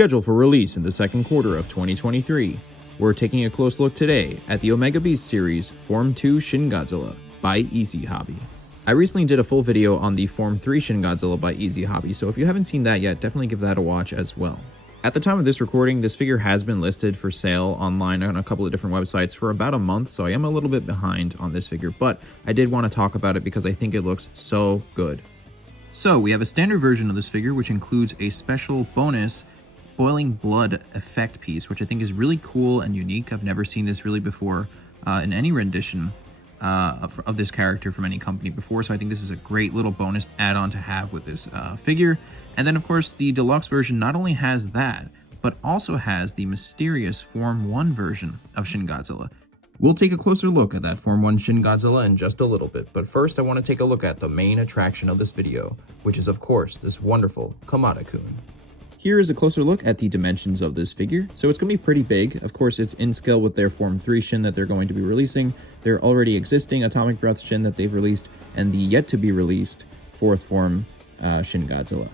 Scheduled for release in the second quarter of 2023, we're taking a close look today at the Omega Beast series Form 2 Shin Godzilla by EZHOBI. I recently did a full video on the Form 3 Shin Godzilla by EZHOBI, so if you haven't seen that yet, definitely give that a watch as well. At the time of this recording, this figure has been listed for sale online on a couple of different websites for about a month, so I am a little bit behind on this figure, but I did want to talk about it because I think it looks so good. So we have a standard version of this figure, which includes a special bonus boiling blood effect piece, which I think is really cool and unique. I've never seen this really before in any rendition of this character from any company before, so I think this is a great little bonus add-on to have with this figure. And then, of course, the deluxe version not only has that, but also has the mysterious Form 1 version of Shin Godzilla. We'll take a closer look at that Form 1 Shin Godzilla in just a little bit, but first I want to take a look at the main attraction of this video, which is, of course, this wonderful Kamada-kun. Here is a closer look at the dimensions of this figure. So it's going to be pretty big. Of course, it's in scale with their Form 3 Shin that they're going to be releasing, their already existing Atomic Breath Shin that they've released, and the yet-to-be-released 4th Form Shin Godzilla.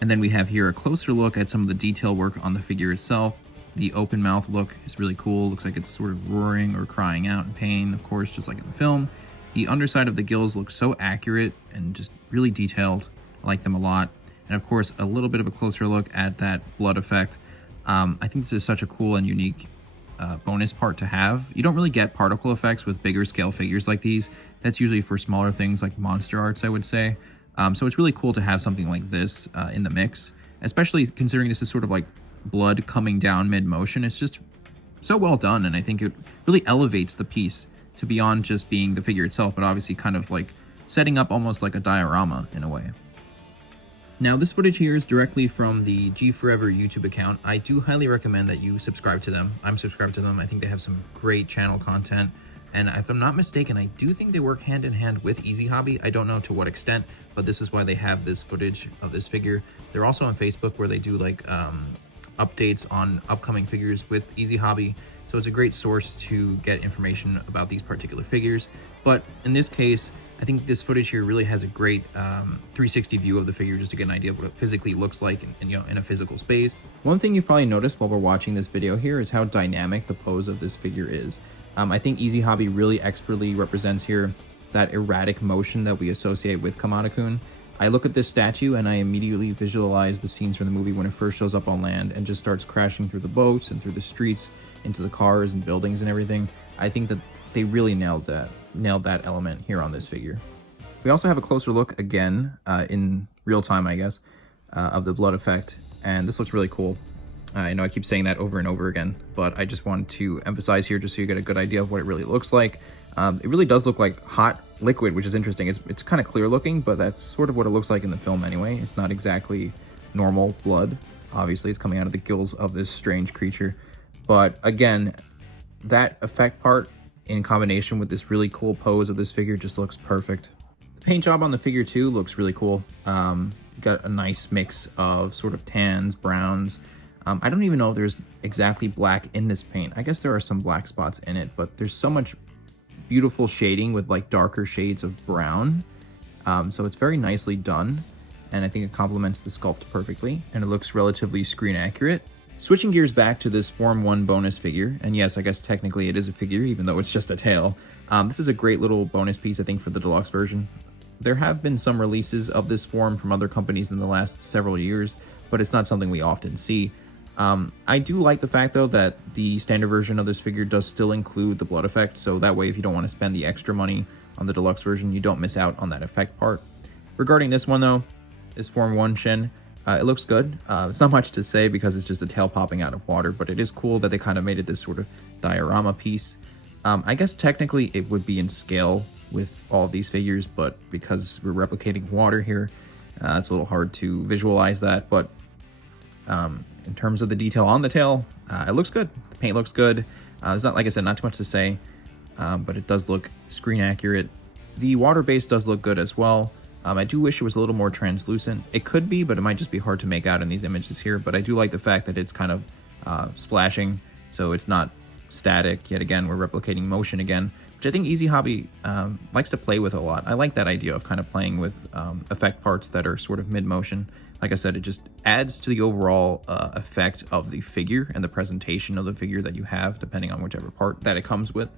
And then we have here a closer look at some of the detail work on the figure itself. The open mouth look is really cool. Looks like it's sort of roaring or crying out in pain, of course, just like in the film. The underside of the gills looks so accurate and just really detailed. I like them a lot. And of course, a little bit of a closer look at that blood effect. I think this is such a cool and unique bonus part to have. You don't really get particle effects with bigger scale figures like these. That's usually for smaller things like monster arts, I would say. So it's really cool to have something like this in the mix, especially considering this is sort of like blood coming down mid-motion. It's just so well done, and I think it really elevates the piece to beyond just being the figure itself, but obviously kind of like setting up almost like a diorama in a way. Now, this footage here is directly from the G4ever YouTube account. I do highly recommend that you subscribe to them. I'm subscribed to them. I think they have some great channel content. And if I'm not mistaken, I do think they work hand in hand with EZHOBI. I don't know to what extent, but this is why they have this footage of this figure. They're also on Facebook where they do like updates on upcoming figures with EZHOBI. So it's a great source to get information about these particular figures. But in this case, I think this footage here really has a great 360 view of the figure just to get an idea of what it physically looks like in a physical space. One thing you've probably noticed while we're watching this video here is how dynamic the pose of this figure is. I think EZHOBI really expertly represents here that erratic motion that we associate with Kamada-kun. I look at this statue and I immediately visualize the scenes from the movie when it first shows up on land and just starts crashing through the boats and through the streets, into the cars and buildings and everything. I think that they really nailed that element here on this figure. We also have a closer look again in real time, I guess, of the blood effect, and this looks really cool. I know I keep saying that over and over again, but I just wanted to emphasize here just so you get a good idea of what it really looks like. It really does look like hot liquid, which is interesting. It's kind of clear looking, but that's sort of what it looks like in the film anyway. It's not exactly normal blood. Obviously, it's coming out of the gills of this strange creature. But again, that effect part in combination with this really cool pose of this figure just looks perfect. The paint job on the figure too looks really cool. Got a nice mix of sort of tans, browns. I don't even know if there's exactly black in this paint. I guess there are some black spots in it, but there's so much beautiful shading with like darker shades of brown. So it's very nicely done, and I think it complements the sculpt perfectly, and it looks relatively screen accurate. Switching gears back to this Form 1 bonus figure, and yes, I guess technically it is a figure, even though it's just a tail. This is a great little bonus piece, I think, for the deluxe version. There have been some releases of this form from other companies in the last several years, but it's not something we often see. I do like the fact, though, that the standard version of this figure does still include the blood effect, so that way if you don't want to spend the extra money on the deluxe version, you don't miss out on that effect part. Regarding this one, though, this Form 1 Shin, it looks good. It's not much to say because it's just a tail popping out of water, but it is cool that they kind of made it this sort of diorama piece. I guess technically it would be in scale with all of these figures, but because we're replicating water here, it's a little hard to visualize that, but in terms of the detail on the tail, it looks good. The paint looks good. There's not, like I said, not too much to say, but it does look screen accurate. The water base does look good as well. I do wish it was a little more translucent. It could be, but it might just be hard to make out in these images here. But I do like the fact that it's kind of splashing, so it's not static. Yet again, we're replicating motion again, which I think EZHOBI likes to play with a lot. I like that idea of kind of playing with effect parts that are sort of mid-motion, Like I said, it just adds to the overall effect of the figure and the presentation of the figure that you have, depending on whichever part that it comes with.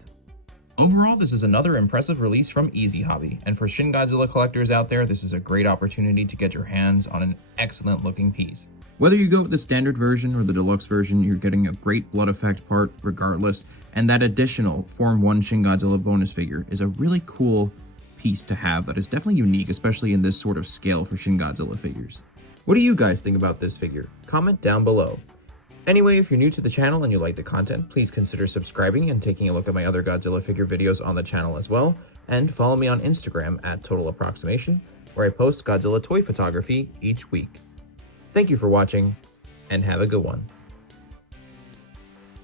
Overall, this is another impressive release from EZHOBI, and for Shin Godzilla collectors out there, this is a great opportunity to get your hands on an excellent looking piece. Whether you go with the standard version or the deluxe version, you're getting a great blood effect part regardless, and that additional Form 1 Shin Godzilla bonus figure is a really cool piece to have that is definitely unique, especially in this sort of scale for Shin Godzilla figures. What do you guys think about this figure? Comment down below. Anyway, if you're new to the channel and you like the content, please consider subscribing and taking a look at my other Godzilla figure videos on the channel as well, and follow me on Instagram at Total Approximation, where I post Godzilla toy photography each week. Thank you for watching, and have a good one.